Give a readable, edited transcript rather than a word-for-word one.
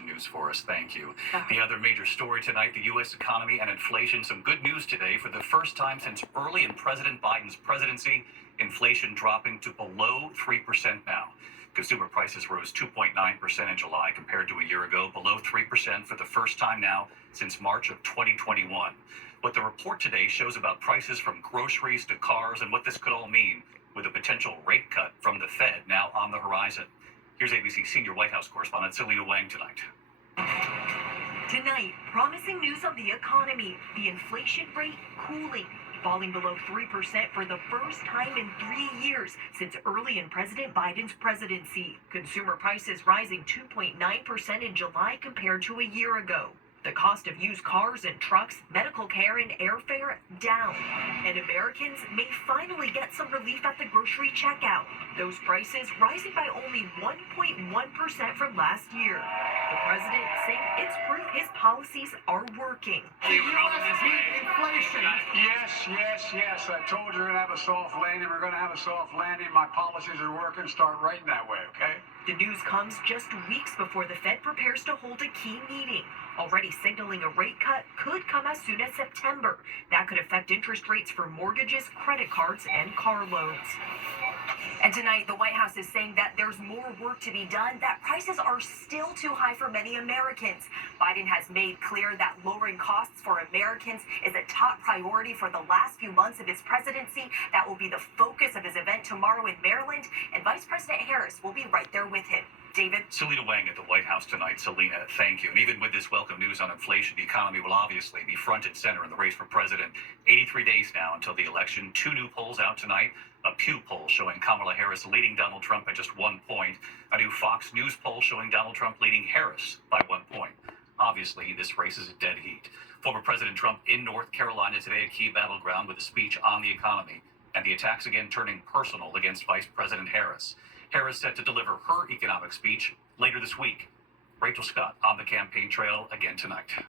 News for us. Thank you. The other major story tonight, the U.S. economy and inflation. Some good news today. For the first time since early in President Biden's presidency, inflation dropping to below 3% now. Consumer prices rose 2.9% in July compared to a year ago, below 3% for the first time now since March of 2021. What the report today shows about prices from groceries to cars and what this could all mean with a potential rate cut from the Fed now on the horizon. Here's ABC senior White House correspondent Selena Wang tonight. Tonight, promising news on the economy, the inflation rate cooling, falling below 3% for the first time in 3 years since early in President Biden's presidency. Consumer prices rising 2.9% in July compared to a year ago. The cost of used cars and trucks, medical care, and airfare down. And Americans may finally get some relief at the grocery checkout. Those prices rising by only 1.1% from last year. The president saying it's proof his policies are working. Inflation. Yes. I told you we're going to have a soft landing. We're going to have a soft landing. My policies are working. Start writing that way, okay? The news comes just weeks before the Fed prepares to hold a key meeting, already signaling a rate cut could come as soon as September. That could affect interest rates for mortgages, credit cards, and car loans. And tonight, the White House is saying that there's more work to be done, that prices are still too high for many Americans. Biden has made clear that lowering costs for Americans is a top priority for the last few months of his presidency. That will be the focus of his event tomorrow in Maryland, and Vice President Harris will be right there with him. David? Selena Wang at the White House tonight. Selena, thank you. And even with this welcome news on inflation, the economy will obviously be front and center in the race for president. 83 days now until the election. Two new polls out tonight. A Pew poll showing Kamala Harris leading Donald Trump by just 1 point. A new Fox News poll showing Donald Trump leading Harris by 1 point. Obviously, this race is a dead heat. Former President Trump in North Carolina today, a key battleground with a speech on the economy. And the attacks again turning personal against Vice President Harris. Harris set to deliver her economic speech later this week. Rachel Scott on the campaign trail again tonight.